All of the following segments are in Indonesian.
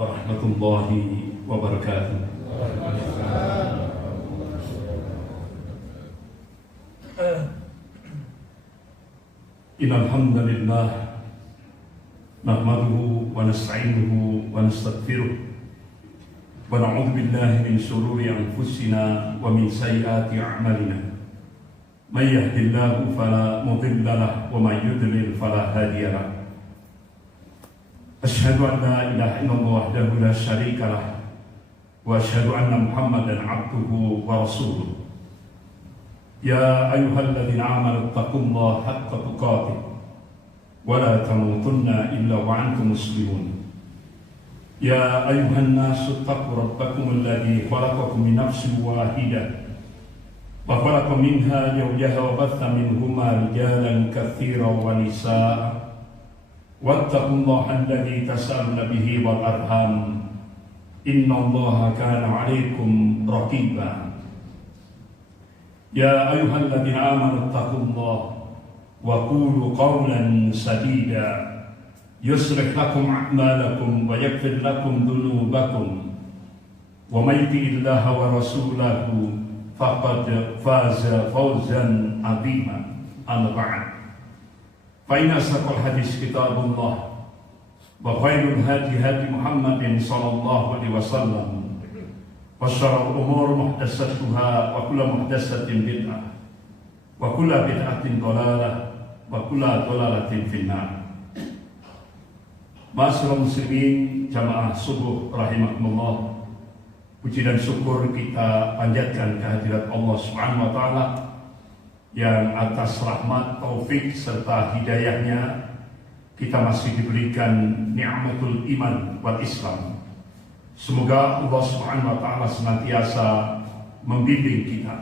warahmatullahi wabarakatuh. Innal hamdalillah nahmaduhu wa nasta'inuhu wa nastaghfiruh wa na'udzu billahi min shururi anfusina wa min sayyiati a'malina. May yahdihillahu fala mudilla lahu wa may yudlil fala hadiya lahu. Asyhadu an la ilaha illallah wahdahu la syarika lahu wa asyhadu anna Muhammadan 'abduhu wa rasuluh. Ya ayyuhalladzina amanu taqullaha haqqa tuqatih wa la tamutunna illa wa antum muslimun. Ya ayyuhan nasu taqu rabbakum alladzi khalaqakum min nafsin wahidah wa khalaqa minha zawjaha wa batha minhuma rijalan katsiran wa nisaa'a wattaqullaha alladzi tasaaluna bihi wal arham innallaha kana 'alaikum raqiba. Ya ayyuhalladzina amanu taqullaha wa qulu qawlan sadida yuslih lakum a'malakum wa yaghfir lakum dhunubakum wa may yuti'illaha wa rasulahu faqad faza fawzan 'azima. Amma ba'd. Fa inna asdaqal hadits kitabullah wa khairul hadi hadi Muhammadin sallallahu alaihi wasallam wa syarrul umur muhdatsatuha wa kullu muhdatsatin bid'ah wa kullu bid'atin dhalalah wa kullu dhalalatin finnar. Ma'asyiral muslimin jamaah subuh rahimakumullah, puji dan syukur kita panjatkan kehadirat Allah Subhanahu wa taala yang atas rahmat, taufik serta hidayahnya kita masih diberikan nikmatul iman wal Islam. Semoga Allah Subhanahu wa taala senantiasa membimbing kita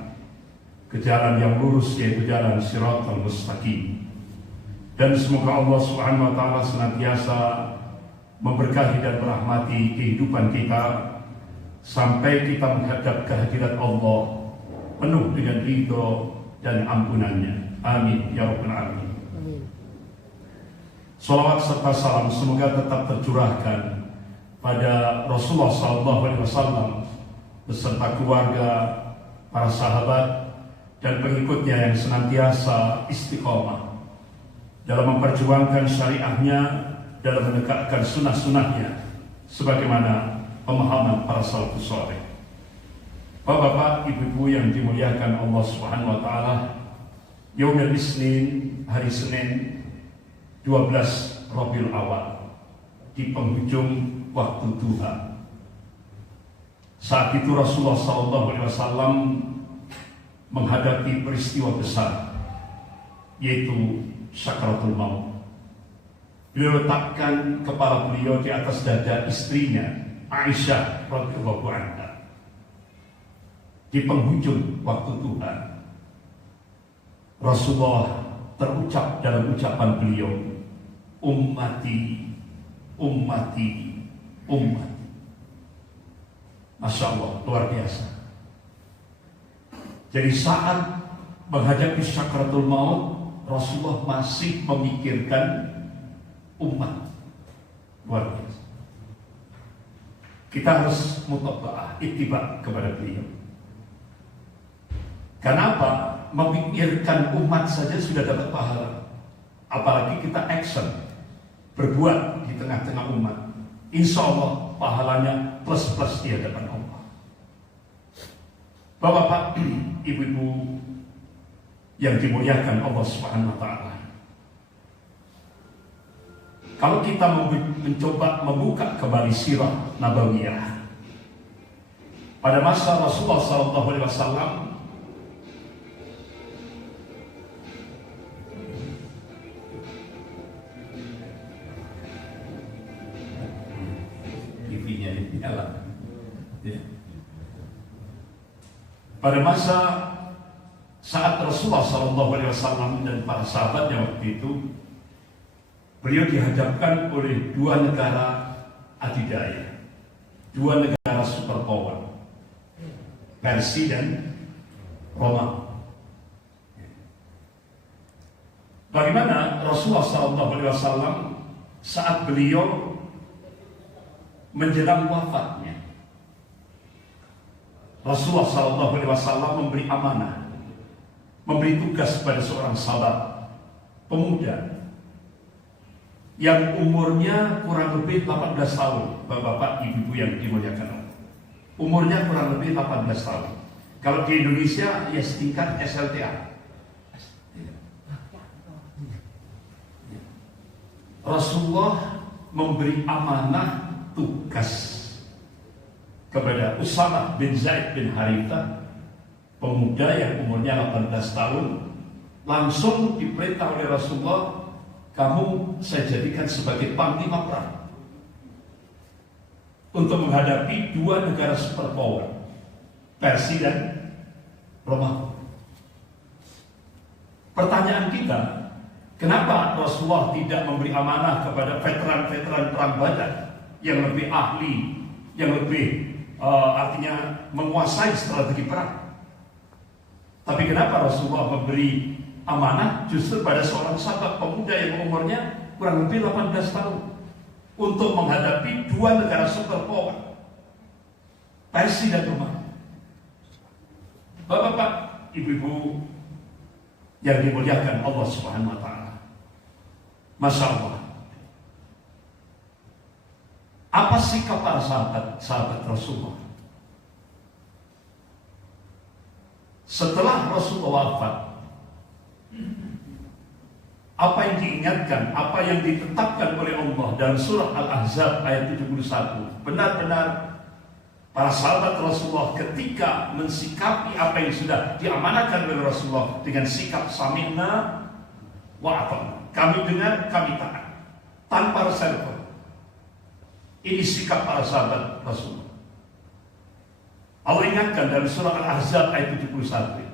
ke jalan yang lurus, yaitu jalan Shiratal Mustaqim. Dan semoga Allah Subhanahu wa taala senantiasa memberkahi dan merahmati kehidupan kita sampai kita menghadap kehadirat Allah penuh dengan ridho dan ampunannya. Amin ya rabbal alamin. Salawat serta salam semoga tetap tercurahkan pada Rasulullah SAW beserta keluarga, para sahabat dan pengikutnya yang senantiasa istiqomah dalam memperjuangkan syariahnya, dalam menegakkan sunnah-sunnahnya sebagaimana pemahaman para salafus saleh. Bapak-bapak, ibu-ibu yang dimuliakan Allah Subhanahu wa taala, Yaumul Isnin, hari Senin 12 Rabiul Awal, di penghujung waktu duha. Saat itu Rasulullah SAW menghadapi peristiwa besar, yaitu sakaratul maut. Beliau letakkan kepala beliau di atas dada istrinya Aisyah radhiyallahu anha. Di penghujung waktu duha, Rasulullah terucap dalam ucapan beliau, ummati, ummati, umat. Masya Allah, luar biasa. Jadi saat menghadapi sakaratul maut, Rasulullah masih memikirkan umat. Luar biasa. Kita harus mutaba'ah, ittiba kepada beliau. Kenapa? Memikirkan umat saja sudah dapat pahala, apalagi kita action, berbuat di tengah-tengah umat. Insya Allah pahalanya plus-plus di hadapan Allah. Bapak-bapak, ibu-ibu yang dimuliakan Allah Subhanahu wa taala, kalau kita mencoba membuka kembali sirah nabawiyah pada masa Rasulullah SAW, pada masa saat Rasulullah SAW dan para sahabatnya waktu itu, beliau dihadapkan oleh dua negara adidaya, dua negara superpower, Persia dan Roma. Bagaimana Rasulullah SAW saat beliau menjelang wafatnya, Rasulullah SAW memberi amanah, memberi tugas pada seorang sahabat pemuda yang umurnya kurang lebih 18 tahun. Bapak-bapak, ibu-ibu yang dimuliakan Allah, umurnya kurang lebih 18 tahun. Kalau di Indonesia ya setingkat SLTA. Rasulullah memberi amanah tugas kepada Usamah bin Zaid bin Harithah, pemuda yang umurnya 18 tahun. Langsung diperintah oleh Rasulullah, kamu saya jadikan sebagai panglima perang untuk menghadapi dua negara superpower, Persia dan Romawi. Pertanyaan kita, kenapa Rasulullah tidak memberi amanah kepada veteran-veteran perang Badar yang lebih ahli, yang lebih artinya menguasai strategi perang? Tapi kenapa Rasulullah memberi amanah justru pada seorang sahabat pemuda yang umurnya kurang lebih 18 tahun untuk menghadapi dua negara superpower, Persia dan Romawi? Bapak-bapak, ibu-ibu yang dimuliakan Allah Subhanahu wa taala, Masya Allah, apa sikap para sahabat Rasulullah setelah Rasulullah wafat? Apa yang diingatkan, apa yang ditetapkan oleh Allah dalam surah Al-Ahzab ayat 71, benar-benar para sahabat Rasulullah ketika mensikapi apa yang sudah diamanahkan oleh Rasulullah dengan sikap sami'na wa ata'na, kami dengar, kami taat, tanpa reserve. Ini sikap para sahabat Rasulullah. Allah ingatkan dalam surah Al-Ahzab ayat 71,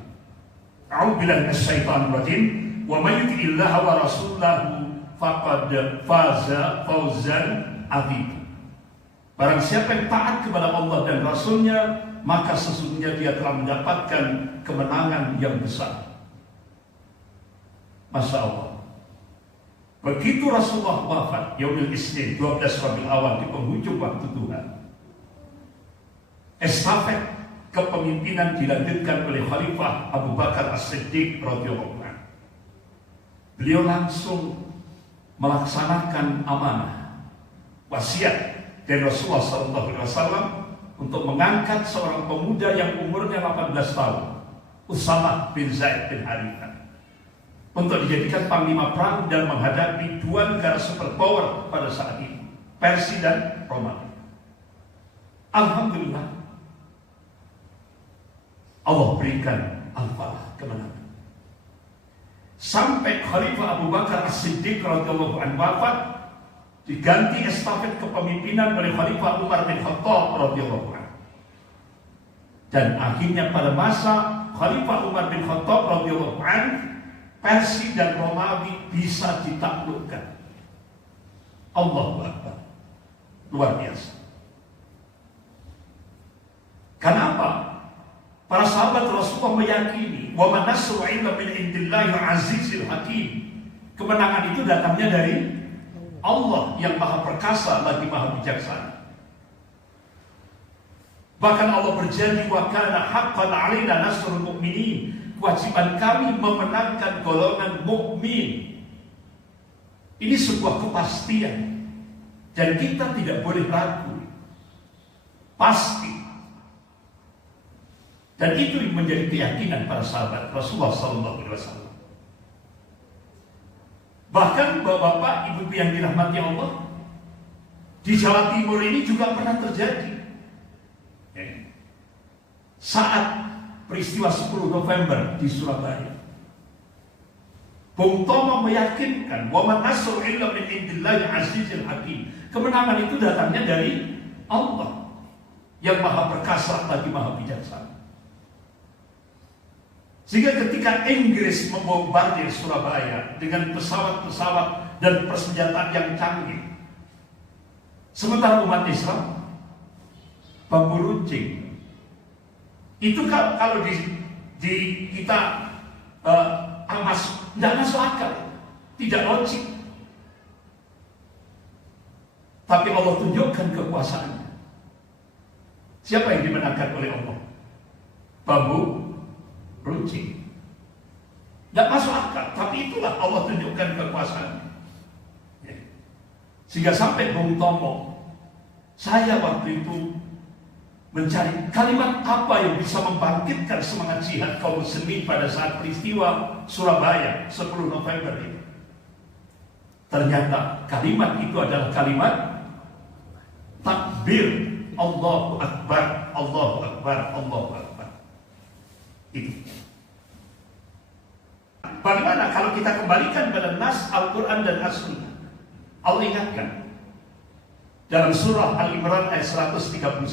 A'udzubillahi minasyaitonir rajim, wa may yuti'illaha wa rasulahu faqad faza fawzan 'azima. Barang siapa yang taat kepada Allah dan Rasulnya, maka sesungguhnya dia telah mendapatkan kemenangan yang besar. Masya Allah. Begitu Rasulullah wafat Yaumul Isnin 12 Rabiul Awal di penghujung waktu Tuhan, estafet kepemimpinan dilanjutkan oleh Khalifah Abu Bakar As-Siddiq radhiyallahu anhu. Beliau langsung melaksanakan amanah wasiat dari Rasulullah SAW untuk mengangkat seorang pemuda yang umurnya 18 tahun, Usamah bin Zaid bin Harithah, untuk dijadikan panglima perang dan menghadapi dua negara superpower pada saat itu, Persia dan Romawi. Alhamdulillah, Allah berikan al-falah, kemenangan. Sampai Khalifah Abu Bakar As-Siddiq radhiyallahu anhu wafat, diganti estafet kepemimpinan oleh Khalifah Umar bin Khattab radhiyallahu anhu. Dan akhirnya pada masa Khalifah Umar bin Khattab radhiyallahu anhu, Persia dan Romawi bisa ditaklukkan. Allahu Akbar. Luar biasa. Kenapa? Para sahabat Rasulullah meyakini wa man nasru illa min indillahi azizil hakim. Kemenangan itu datangnya dari Allah yang maha perkasa lagi maha bijaksana. Bahkan Allah berjanji, wa kana haqqan 'alaina nasrul mu'minin. Kewajiban kami memenangkan golongan mukmin. Ini sebuah kepastian dan kita tidak boleh ragu. Pasti. Dan itu menjadi keyakinan para sahabat Rasulullah SAW. Bahkan bapak-bapak, ibu-ibu yang dirahmati Allah, di Jawa Timur ini juga pernah terjadi. Saat peristiwa 10 November di Surabaya, Bung Tomo meyakinkan wa man nasru illa min indillahi azizil hakim. Kemenangan itu datangnya dari Allah yang maha perkasa lagi maha bijaksana. Sehingga ketika Inggris membombardir Surabaya dengan pesawat-pesawat dan persenjataan yang canggih, sementara umat Islam bambu runcing. Itu kalau di kita tidak masuk akal, tidak logik. Tapi Allah tunjukkan kekuasaannya. Siapa yang dimenangkan oleh Allah? Bambu runcing. Tidak masuk akal, tapi itulah Allah tunjukkan kekuasaannya. Sehingga sampai Bung Tomo, saya waktu itu mencari kalimat apa yang bisa membangkitkan semangat jihad kaum muslimin pada saat peristiwa Surabaya 10 November itu. Ternyata kalimat itu adalah kalimat takbir, Allahu Akbar, Allahu Akbar, Allahu Akbar. Itu. Bagaimana kalau kita kembalikan pada nas Al-Quran dan As-Sunnah? Allah ingatkan dalam surah Al-Imran ayat 139.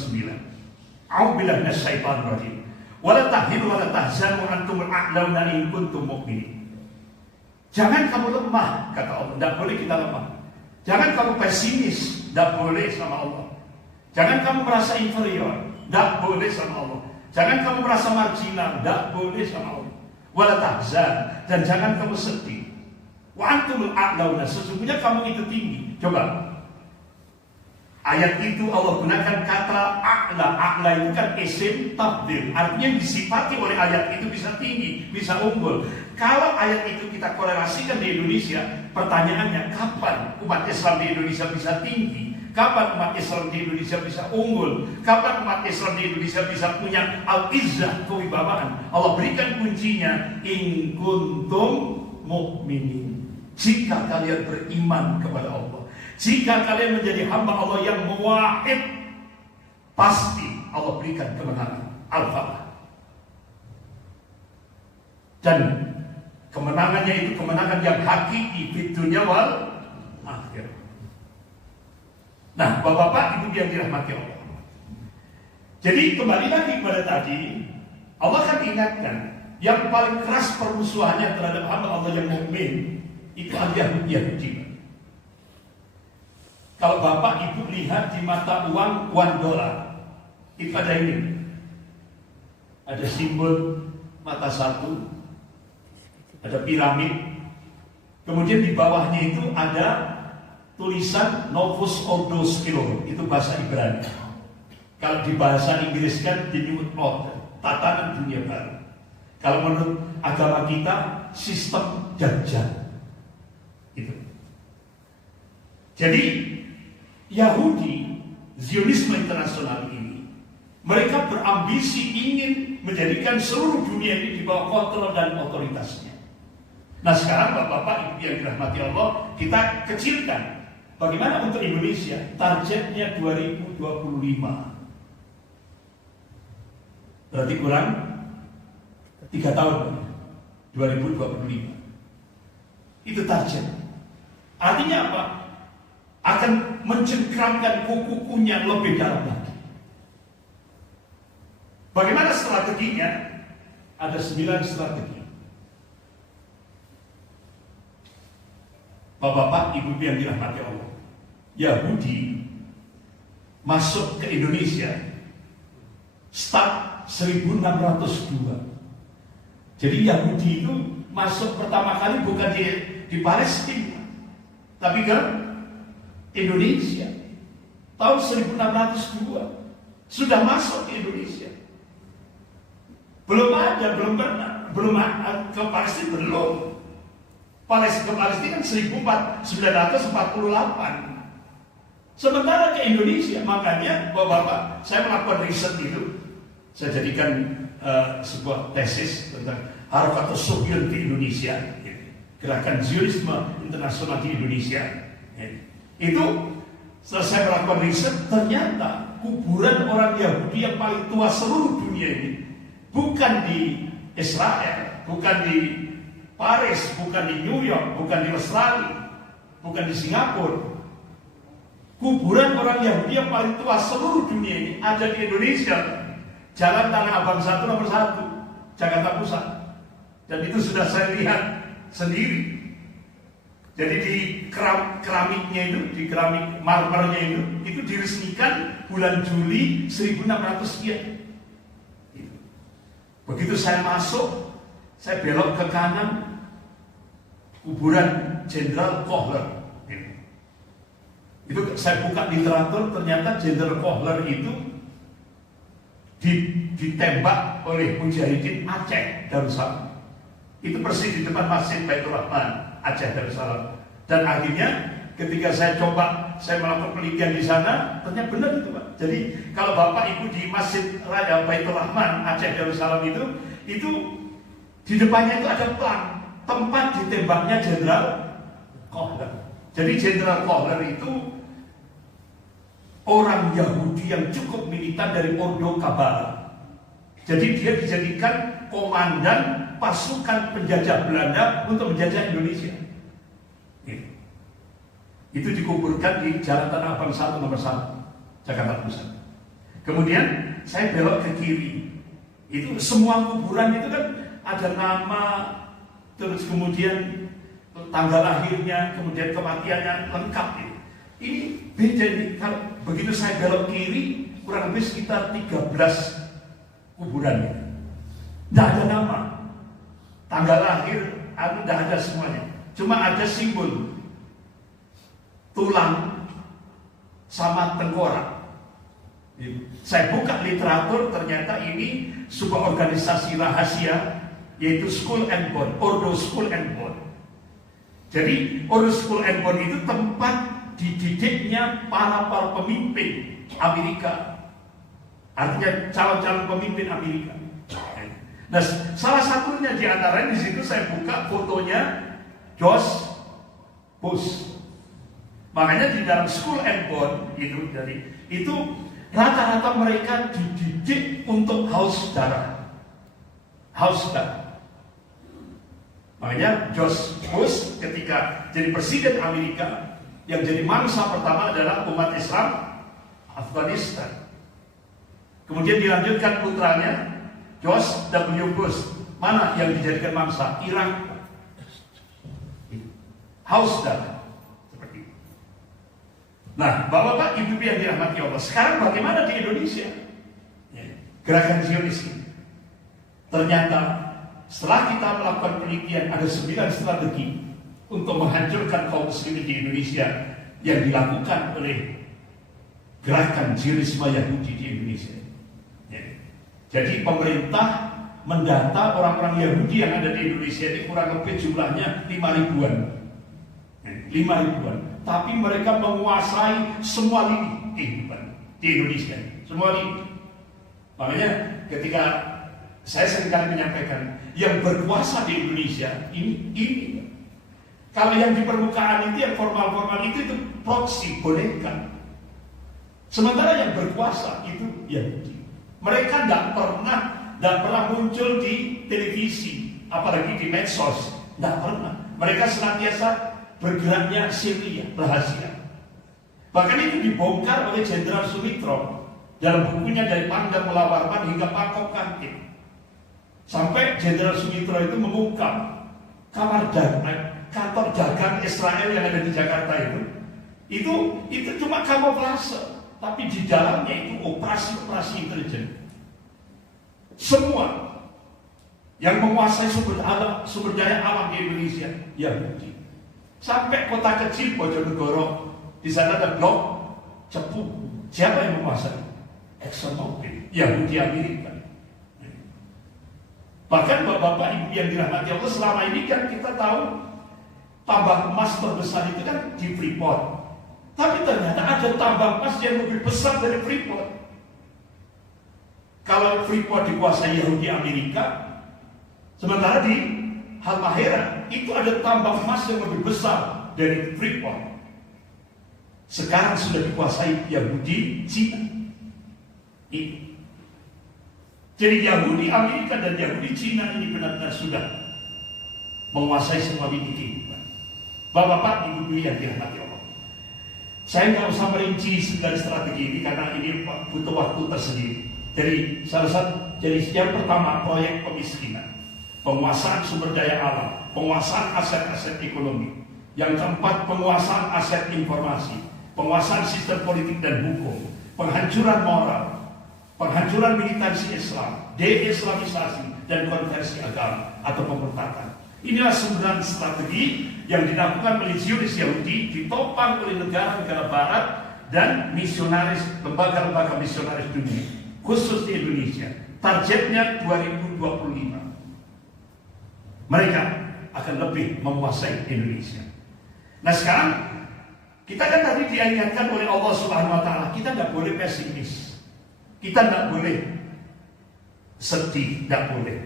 A'udzubillahi minasyaitonir rajim. Wala tahinu wala tahzanu antumul a'launa in kuntum mu'minin. Jangan kamu lemah, kata Allah. Tidak boleh kita lemah. Jangan kamu pesimis, tidak boleh sama Allah. Jangan kamu merasa inferior, tidak boleh sama Allah. Jangan kamu merasa marginal, tidak boleh sama Allah. Wala tahzan, dan jangan kamu sedih. Wa antumul a'launa, sesungguhnya kamu itu tinggi. Coba. Ayat itu Allah gunakan kata a'la. A'la itu kan isim tafdil. Artinya disifati oleh ayat itu bisa tinggi, bisa unggul. Kalau ayat itu kita korelasikan di Indonesia, pertanyaannya kapan umat Islam di Indonesia bisa tinggi? Kapan umat Islam di Indonesia bisa unggul? Kapan umat Islam di Indonesia bisa punya al-izzah, kewibawaan? Allah berikan kuncinya, in kuntum mu'minin. Jika kalian beriman kepada Allah, jika kalian menjadi hamba Allah yang muwahhid, pasti Allah berikan kemenangan. Al-Fatihah. Dan kemenangannya itu kemenangan yang hakiki di dunia wal akhir. Nah, Bapak-bapak, Ibu yang dirahmati Allah. Jadi kembali lagi kepada tadi, Allah kan ingatkan yang paling keras permusuhannya terhadap hamba Allah yang mukmin itu Yahudi. Kalau Bapak Ibu lihat di mata uang $1, itu ada ini. Ada simbol mata satu, ada piramid. Kemudian di bawahnya itu ada tulisan Novus Ordo Skilo, itu bahasa Ibrani. Kalau di bahasa Inggris kan the New Order, tatanan dunia baru. Kalau menurut agama kita, sistem Dajjal. Itu. Jadi Yahudi, Zionisme internasional ini, mereka berambisi ingin menjadikan seluruh dunia ini di bawah kontrol dan otoritasnya. Nah sekarang Bapak-bapak Ibu yang dirahmati Allah, kita kecilkan. Bagaimana untuk Indonesia? Targetnya 2025. Berarti kurang 3 tahun. 2025. Itu target. Artinya apa? Akan mencengkramkan kuku-kukunya lebih dalam lagi. Bagaimana strateginya? Ada 9 strategi. Bapak-bapak, Ibu yang dirahmati Allah, Yahudi masuk ke Indonesia start 1602. Jadi Yahudi itu masuk pertama kali bukan di Palestina, tapi ke Indonesia. Tahun 1602 sudah masuk ke Indonesia. Belum ada, belum pernah, belum ke Palestina, belum. Ke Palestina kan 1948. Sementara ke Indonesia, makanya Bapak-bapak, saya melakukan riset itu. Saya jadikan sebuah tesis tentang Harakatus Suhyun di Indonesia, gerakan Zionisme internasional di Indonesia. Itu selesai melakukan riset, ternyata kuburan orang Yahudi yang paling tua seluruh dunia ini bukan di Israel, bukan di Paris, bukan di New York, bukan di Australia, bukan di Singapura. Kuburan orang Yahudi yang paling tua seluruh dunia ini ada di Indonesia. Jalan Tanah Abang 1 nomor 1, Jakarta Pusat. Dan itu sudah saya lihat sendiri. Jadi di keramiknya itu, di keramik marmernya itu diresmikan bulan Juli 1600 sekian. Begitu saya masuk, saya belok ke kanan, kuburan Jenderal Kohler. Itu saya buka literatur, ternyata Jenderal Kohler itu ditembak oleh Mujahidin Aceh Darussalam. Itu persis di depan Masjid Baitur Rahman Aceh Darussalam. Dan akhirnya ketika saya melakukan penelitian di sana, ternyata benar itu Pak. Jadi kalau Bapak Ibu di Masjid Raya Baitur Rahman Aceh Darussalam itu di depannya itu ada plang tempat ditembaknya Jenderal Kohler. Jadi Jenderal Kohler itu orang Yahudi yang cukup militan dari Ordo Kabbalah. Jadi dia dijadikan komandan pasukan penjajah Belanda untuk menjajah Indonesia. Itu dikuburkan di Jalan Tanah Abang 1 nomor 1, Jakarta Pusat. Kemudian saya belok ke kiri. Itu semua kuburan itu kan ada nama, terus kemudian tanggal lahirnya, kemudian kematiannya lengkap ini. Ini beda ini. Kalau begitu saya belok kiri, kurang lebih sekitar 13 kuburan. Tidak ada nama, tanggal lahir, tidak ada semuanya. Cuma ada simbol tulang sama tengkorak. Saya buka literatur, ternyata ini sebuah organisasi rahasia, yaitu Skull and Bone, Ordo Skull and Bone. Jadi Ordo Skull and Bone itu tempat dididiknya para pemimpin Amerika, artinya calon-calon pemimpin Amerika. Nah, salah satunya di antara di situ saya buka fotonya George Bush. Makanya di dalam Skull and Bone itu rata-rata mereka dididik untuk haus darah. Makanya George Bush ketika jadi presiden Amerika, yang jadi mangsa pertama adalah umat Islam Afghanistan. Kemudian dilanjutkan putranya George W. Bush, mana yang dijadikan mangsa? Irak. Haus darah. Seperti itu. Nah, Bapak-bapak, Ibu-ibu yang dirahmati Allah, sekarang bagaimana di Indonesia? Gerakan Zionis ini. Ternyata setelah kita melakukan penelitian, ada 9 strategi untuk menghancurkan kaum muslimin di Indonesia yang dilakukan oleh gerakan Zionisme Yahudi di Indonesia. Jadi pemerintah mendata orang-orang Yahudi yang ada di Indonesia ini kurang lebih jumlahnya 5.000-an. 5.000-an. Tapi mereka menguasai semua lini kehidupan di Indonesia. Semua lini. Makanya ketika saya seringkali menyampaikan, yang berkuasa di Indonesia ini. Kalau yang di permukaan itu, yang formal-formal itu proksi, boneka. Sementara yang berkuasa itu Yahudi. Mereka tidak pernah muncul di televisi, apalagi di medsos. Tidak pernah. Mereka senantiasa bergeraknya sirria, rahasia. Bahkan itu dibongkar oleh Jenderal Sumitro dalam bukunya Dari Pangdam Melawarman hingga Pakok Kantin. Sampai Jenderal Sumitro itu mengungkap kantor dagang Israel yang ada di Jakarta itu cuma kamuflase. Tapi di dalamnya itu operasi-operasi intelijen. Semua yang menguasai sumber daya alam di Indonesia Yahudi. Sampai kota kecil Bojonegoro, di sana ada blok cepu. Siapa yang menguasai? ExxonMobil, Yahudi Amerika. Bahkan Bapak Ibu yang dirahmati Allah, selama ini kan kita tahu tambang emas terbesar itu kan di Freeport. Tapi ternyata ada tambang emas yang lebih besar dari Freeport. Kalau Freeport dikuasai Yahudi Amerika, sementara di Halmahera itu ada tambang emas yang lebih besar dari Freeport. Sekarang sudah dikuasai Yahudi Cina. Jadi Yahudi Amerika dan Yahudi Cina ini benar-benar sudah menguasai semua lini kehidupan. Bapak-bapak, Ibu-ibu yang dirahmati Allah, saya nggak usah merinci segala strategi ini karena ini butuh waktu tersendiri. Jadi yang pertama, proyek pemiskinan, penguasaan sumber daya alam, penguasaan aset-aset ekonomi. Yang keempat, penguasaan aset informasi, penguasaan sistem politik dan hukum, penghancuran moral, penghancuran militansi Islam, de-islamisasi dan konversi agama atau pemurtadan. Inilah sebenarnya strategi yang dilakukan oleh Zionis Yahudi, ditopang oleh negara-negara Barat dan misionaris, lembaga-lembaga misionaris dunia, khusus di Indonesia. Targetnya 2025. Mereka akan lebih menguasai Indonesia. Nah sekarang kita kan tadi diingatkan oleh Allah Subhanahu Wa Taala, kita tidak boleh pesimis, kita tidak boleh sedih, tidak boleh.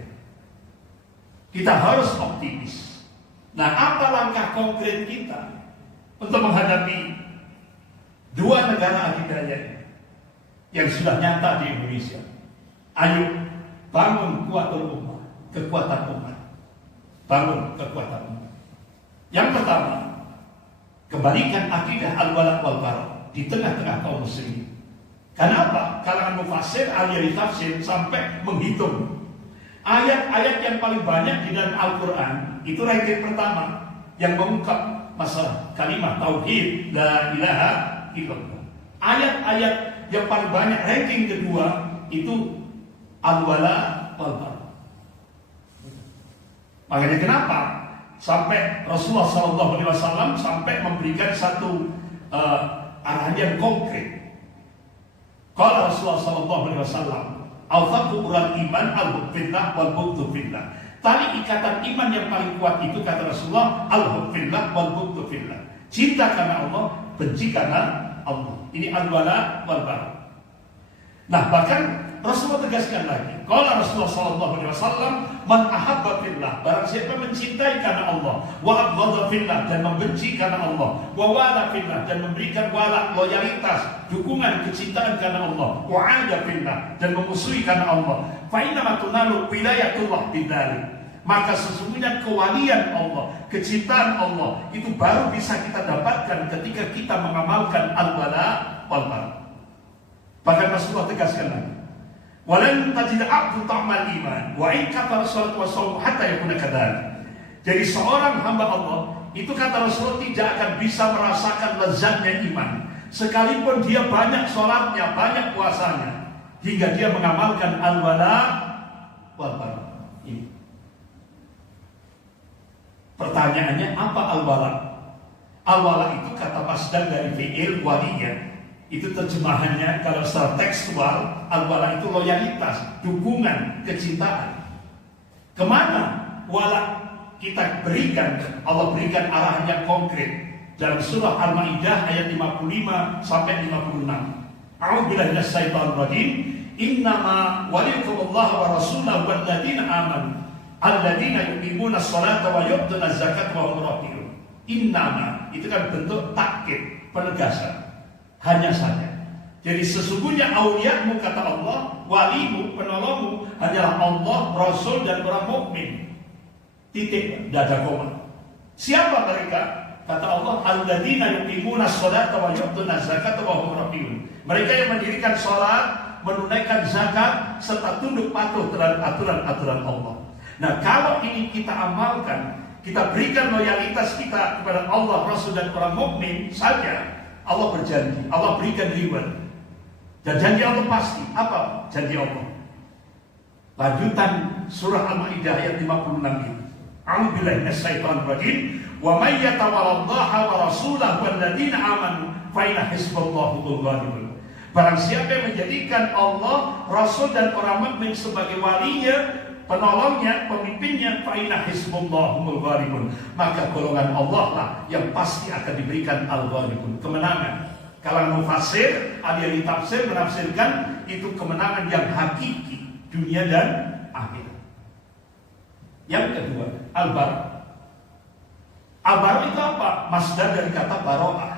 Kita harus optimis. Nah, apa langkah konkret kita untuk menghadapi dua negara adidaya yang sudah nyata di Indonesia? Ayo bangun kekuatan umat. Bangun kekuatan umat. Yang pertama, kembalikan akidah al-wala wal bara di tengah-tengah kaum muslimin. Kenapa? Kalangan mufassir, ahli tafsir sampai menghitung ayat-ayat yang paling banyak di dalam Al-Quran. Itu ranking pertama yang mengungkap masalah kalimat tauhid la ilaha illallah. Ayat-ayat yang paling banyak ranking kedua itu al-wala wal bara. Makanya kenapa sampai Rasulullah SAW sampai memberikan satu arahan yang konkret. Kalau Rasulullah SAW al-faqhu ural iman al-hub fillah wal-bughdu fillah. Tali ikatan iman yang paling kuat itu kata Rasulullah al-hub fillah wal-bughdu fillah. Cinta karena Allah, benci karena Allah. Ini al-wala wal bara. Nah, bahkan Rasulullah tegaskan lagi, kalau Rasulullah SAW man ahabba fillah, barang siapa mencintai karena Allah, wa abghadha fillah, dan membenci karena Allah, wa wala fillah, dan memberikan wala, loyalitas, dukungan, kecintaan karena Allah, wa ada fillah, dan memusuhi karena Allah, fa inna tunalu wilayatullah bidzalik. Maka sesungguhnya kewalian Allah, kecintaan Allah itu baru bisa kita dapatkan ketika kita mengamalkan al-wala wal bara. Bahkan Rasulullah tegaskan lagi, walan tajid abdu ta'mal iman wa in kafara salat wa shaum hatta yakuna kadzalik. Jadi seorang hamba Allah itu kata Rasulullah tidak akan bisa merasakan lezatnya iman sekalipun dia banyak sholatnya, banyak puasanya, hingga dia mengamalkan al-wala wal bara. Pertanyaannya, apa al-wala? Al-wala itu kata masdar dari fi'il waliyah. Itu terjemahannya kalau secara tekstual, al-wala itu loyalitas, dukungan, kecintaan. Kemana wala kita berikan? Allah berikan arahan yang konkret dalam surah Al-Maidah ayat 55 sampai 56. A'udzubillahi minasyaitonir rajim. Innama waliyukumullahu wa rasulahu walladzina amanu alladzina yuqimuna sholata wa yu'tuna zakata wa hum raqiun. Innama itu kan bentuk takkid, penegasan. Hanya saja. Jadi sesungguhnya auliamu kata Allah, walimu, penolongmu hanyalah Allah, Rasul dan orang mukmin. Titik, tidak ada koma. Siapa mereka? Kata Allah, alladzina yuqimuna sholata wa yu'tuna zakata wa hum raqiun. Mereka yang mendirikan sholat, menunaikan zakat, serta tunduk patuh terhadap aturan-aturan Allah. Nah, kalau ini kita amalkan, kita berikan loyalitas kita kepada Allah, Rasul dan orang mukmin saja, Allah berjanji, Allah berikan reward. Dan janji Allah pasti. Apa janji Allah? Lanjutan surah Al-Maidah ayat 56 ini. A'udzubillahi minasyaitonir rajim. Wa may yatawallallaha wa rasulahu walladzina amanu fa inna hizballahi humul ghalibun. Barang siapa yang menjadikan Allah, Rasul dan orang mukmin sebagai walinya, penolongnya, pemimpinnya, fa inna hizballahi humul ghalibun. Maka golongan Allah lah yang pasti akan diberikan al-ghalibun, kemenangan. Kalangan mufassir, ahli tafsir menafsirkan itu kemenangan yang hakiki, dunia dan akhirat. Yang kedua, al-bara. Al-bara itu apa? Masdar dari kata baro'ah.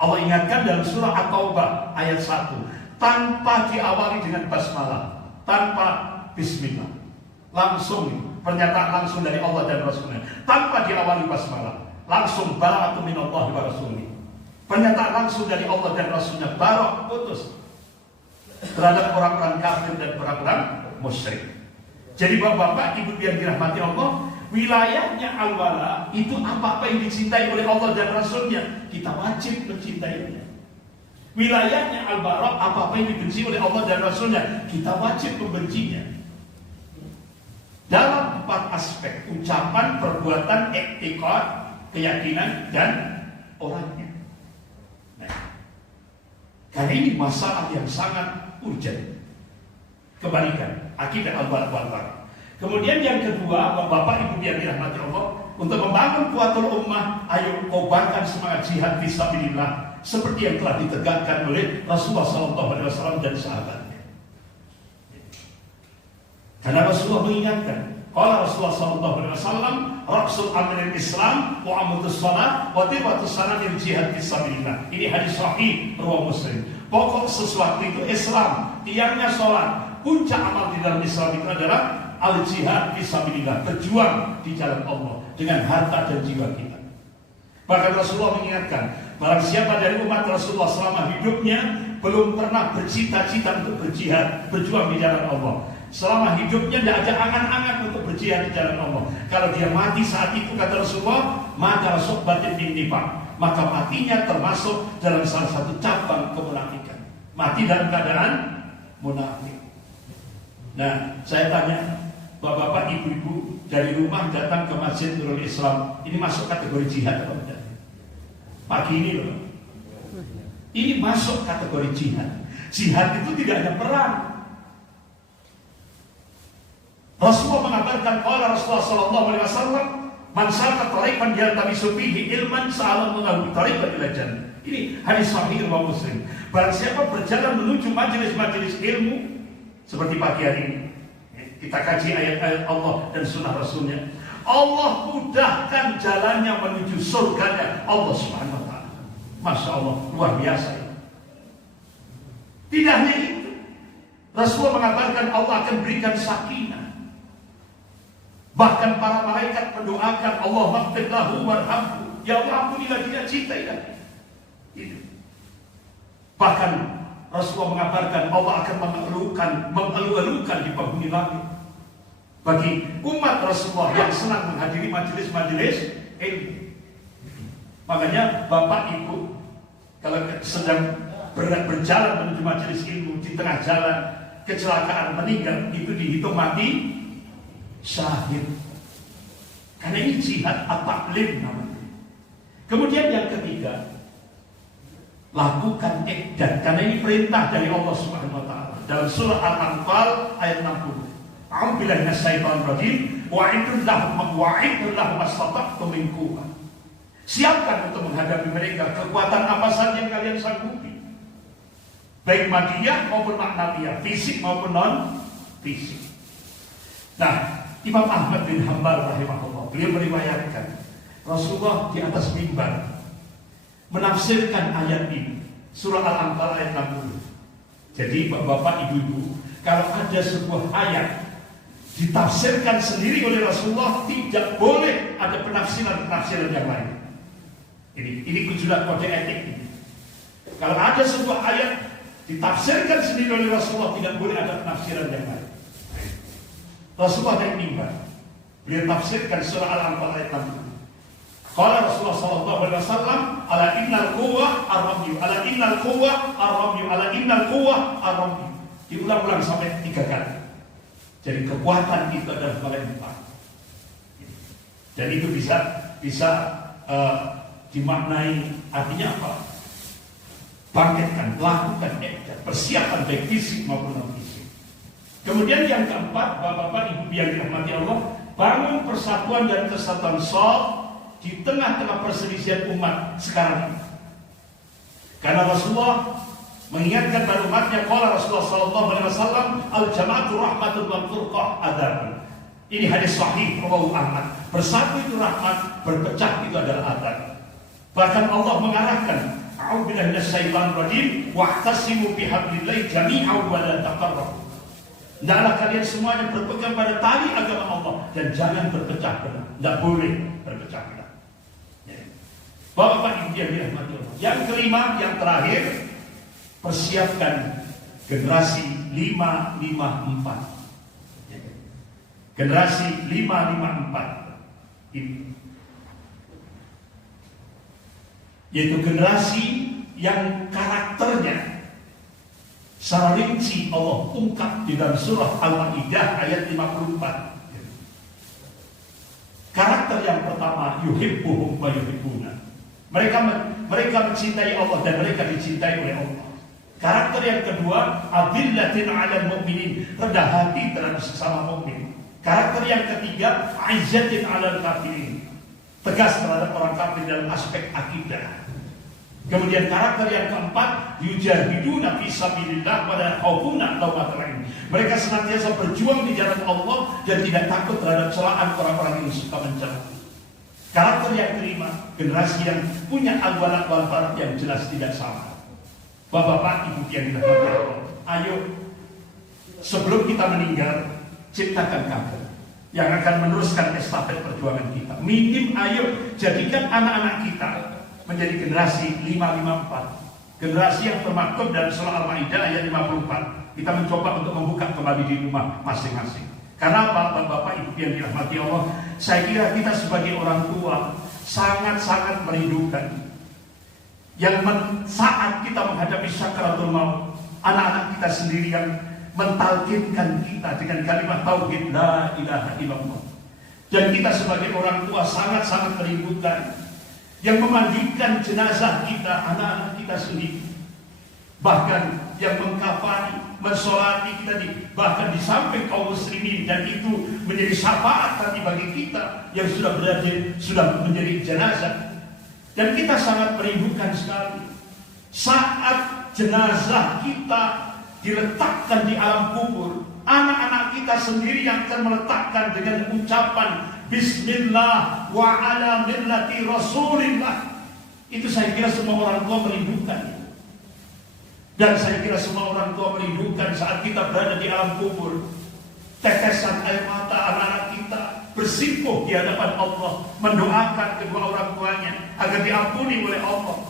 Allah ingatkan dalam surah At-Taubah ayat 1, tanpa diawali dengan basmalah, tanpa bismillah. Langsung, pernyataan langsung dari Allah dan Rasulnya, tanpa diawali basmalah, langsung bara'atu minallahi wa rasulih. Pernyataan langsung dari Allah dan Rasulnya, barok, putus terhadap orang-orang kafir dan orang-orang musyrik. Jadi bapak-bapak, ibu yang dirahmati Allah, wilayahnya al-wala itu apa-apa yang dicintai oleh Allah dan Rasulnya, kita wajib mencintainya. Wilayahnya al-bara, apa-apa yang dibenci oleh Allah dan Rasulnya, kita wajib membencinya. Dalam 4 aspek: ucapan, perbuatan, i'tiqad, keyakinan, dan orangnya. Nah, karena ini masalah yang sangat urgent. Kebalikan, akidah al-wala. Kemudian yang kedua, Bapak Ibu yang dirahmati Allah, untuk membangun kuatul ummah, ayo kobarkan semangat jihad fisabilillah seperti yang telah ditegakkan oleh Rasulullah SAW dan sahabatnya. Karena Rasulullah mengingatkan, kalau Rasulullah SAW, Rasul Amrul Islam, wa amutus salat, wa tiwatus sanatil jihad fisabilillah. Ini hadis sahih riwayat Muslim. Pokok sesuatu itu Islam, tiangnya sholat. Puncak amal di dalam Islam itu adalah al-jihad fisabilillah, berjuang di jalan Allah dengan harta dan jiwa kita. Bahkan Rasulullah mengingatkan, barang siapa dari umat Rasulullah selama hidupnya belum pernah bercita-cita untuk berjihad, berjuang di jalan Allah, selama hidupnya tidak ada angan-angan untuk berjihad di jalan Allah, kalau dia mati saat itu, kata Rasulullah, maka sohbatin bin nifaq, maka matinya termasuk dalam salah satu cabang kemunafikan, mati dalam keadaan munafik. Nah, saya tanya, bapak-bapak, ibu-ibu dari rumah datang ke Masjid Nurul Islam, ini masuk kategori jihad atau tidak? Pagi ini loh, ini masuk kategori jihad. Jihad itu tidak ada perang. Rasulullah mengabarkan, qala Rasulullah sallallahu alaihi wasallam, man salaka tariqan yaltamisu fihi ilman sa'alallahu lahu tariqan ila jannah. Ini hadis sahih riwayat Muslim. Barang siapa berjalan menuju majelis-majelis ilmu seperti pagi hari ini, kita kaji ayat-ayat Allah dan sunnah Rasulnya, Allah mudahkan jalannya menuju surganya Allah Subhanahu wa ta'ala. Masya Allah, luar biasa ya. Tidak hanya itu, Rasulullah mengabarkan Allah akan berikan sakinah. Bahkan para malaikat mendoakan, Allah maghfir lahu warhamhu, ya Allah ampunilah dia, cintai itu. Bahkan Rasulullah mengabarkan Allah akan mengeluh-elukan di penghuni langit. Bagi umat Rasulullah yang senang menghadiri majelis-majelis ilmu. Makanya Bapak Ibu, kalau sedang berjalan menuju majelis ilmu, di tengah jalan kecelakaan meninggal, itu dihitung mati syahid. Karena ini jihad at-ta'lim namanya. Kemudian yang ketiga, lakukan iqdad, karena ini perintah dari Allah Subhanahu wa ta'ala dalam surah Al-Anfal ayat 60. A'udzubillahi minasyaitonir rajim, wa'idul lahum mastata'tum min quwwah. Siapkan untuk menghadapi mereka kekuatan apa saja yang kalian sanggupi, baik madiyah maupun ma'nawiyah, fisik maupun non fisik. Nah, Imam Ahmad bin Hanbal rahimahullah, beliau meriwayatkan Rasulullah di atas mimbar menafsirkan ayat ini, surah Al-Anfal ayat 60. Jadi bapak ibu-ibu, kalau ada sebuah ayat ditafsirkan sendiri oleh Rasulullah, tidak boleh ada penafsiran yang lain. Ini sudah kode etik. Kalau ada sebuah ayat ditafsirkan sendiri oleh Rasulullah, tidak boleh ada penafsiran yang lain. Rasulullah naik mimbar, beliau tafsirkan surah Al-Anfal ayat 60. Qala Rasulullah sallallahu alaihi wasallam, ala innal quwwah ar-ramyu, ala innal quwwah ar-ramyu, ala innal quwwah ar-ramyu. Diulang-ulang sampai 3 kali. Jadi kekuatan itu adalah melempar. Dan itu bisa dimaknai artinya apa? Bangkitkan, lakukan persiapan baik fisik maupun non fisik. Kemudian yang keempat, bapak-bapak, ibu yang dirahmati Allah, bangun persatuan dan kesatuan shaf di tengah-tengah perselisihan umat sekarang ini. Karena Rasulullah mengingatkan pada umatnya, qala Rasulullah sallallahu alaihi wasallam, al-jama'atu rahmatun wal furqah adzab. Ini hadis sahih riwayat Ahmad. Bersatu itu rahmat, berpecah itu adalah adzab. Bahkan Allah mengarahkan, a'udzubillahi minasyaitonir rajim, wa'tasimu bihablillahi jami'an wa la tafarraqu. Hendaklah kalian semuanya berpegang pada tali agama Allah dan jangan berpecah belah. Tidak boleh berpecah belah. Bapak Ibu yang dirahmati Allah. Yang kelima, yang terakhir, persiapkan generasi 554. Generasi 554 ini, yaitu generasi yang karakternya secara rinci Allah ungkap di dalam surah Al-Maidah ayat 54. Karakter yang pertama, yuhibbuhum wa yuhibbuna. Mereka mencintai Allah dan mereka dicintai oleh Allah. Karakter yang kedua, adillatin 'alal mu'minin, rendah hati terhadap sesama mukmin. Karakter yang ketiga, aizzatin 'alal kafirin, tegas terhadap orang kafir dalam aspek akidah. Kemudian karakter yang keempat, yujahiduna fi sabilillah wa la khaufuna laumata laim. Mereka senantiasa berjuang di jalan Allah dan tidak takut terhadap celaan orang-orang yang suka mencela. Karakter yang kelima, generasi yang punya al-wala' wal bara' yang jelas tidak sama. Bapak-bapak, ibu yang dirahmati Allah, ayo sebelum kita meninggal, ciptakan kader yang akan meneruskan estafet perjuangan kita. Minim ayo jadikan anak-anak kita menjadi generasi 554, generasi yang termaktub dalam surah Al-Maidah ayat 54. Kita mencoba untuk membuka kembali di rumah masing-masing. Karena bapak-bapak ibu yang dirahmati Allah, saya kira kita sebagai orang tua sangat-sangat merindukan yang saat kita menghadapi sakaratul maut, anak-anak kita sendiri yang mentalkinkan kita dengan kalimat tauhid la ilaha illallah. Dan kita sebagai orang tua sangat-sangat merindukan yang memandikan jenazah kita, anak-anak kita sendiri, bahkan yang mengkafani, mensolati kita bahkan di samping kaum muslimin, dan itu menjadi syafaat nanti bagi kita yang sudah menjadi jenazah. Dan kita sangat merindukan sekali saat jenazah kita diletakkan di alam kubur, anak-anak kita sendiri yang akan meletakkan dengan ucapan Bismillah wa ala millati Rasulillah. Itu saya kira semua orang tua merindukan. Dan saya kira semua orang tua merindukan saat kita berada di alam kubur, tetesan air mata anak-anak kita bersimpuh di hadapan Allah, mendoakan kedua orang tuanya agar diampuni oleh Allah.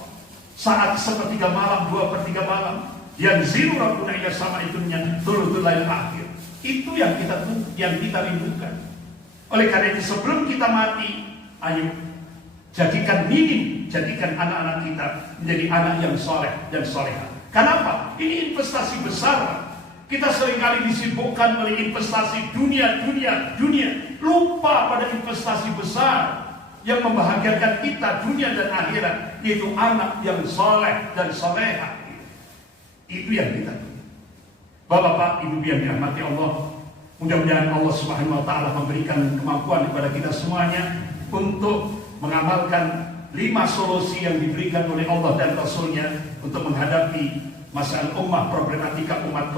Saat sepertiga malam, 2/3 malam, yang ziru rabbuna ila sama itunya thuluthul lail akhir. Itu yang kita rindukan. Oleh karena itu sebelum kita mati, ayo jadikan anak-anak kita menjadi anak yang soleh dan solehah. Kenapa? Ini investasi besar. Kita seringkali disibukkan oleh investasi dunia, lupa pada investasi besar yang membahagiakan kita dunia dan akhirat, yaitu anak yang soleh dan solehah. Itu yang kita punya. Bapak-bapak, ibu yang dirahmati Allah, mudah-mudahan Allah Subhanahu wa taala memberikan kemampuan kepada kita semuanya untuk mengamalkan 5 solusi yang diberikan oleh Allah dan Rasul-Nya untuk menghadapi masalah ummah, problematika umat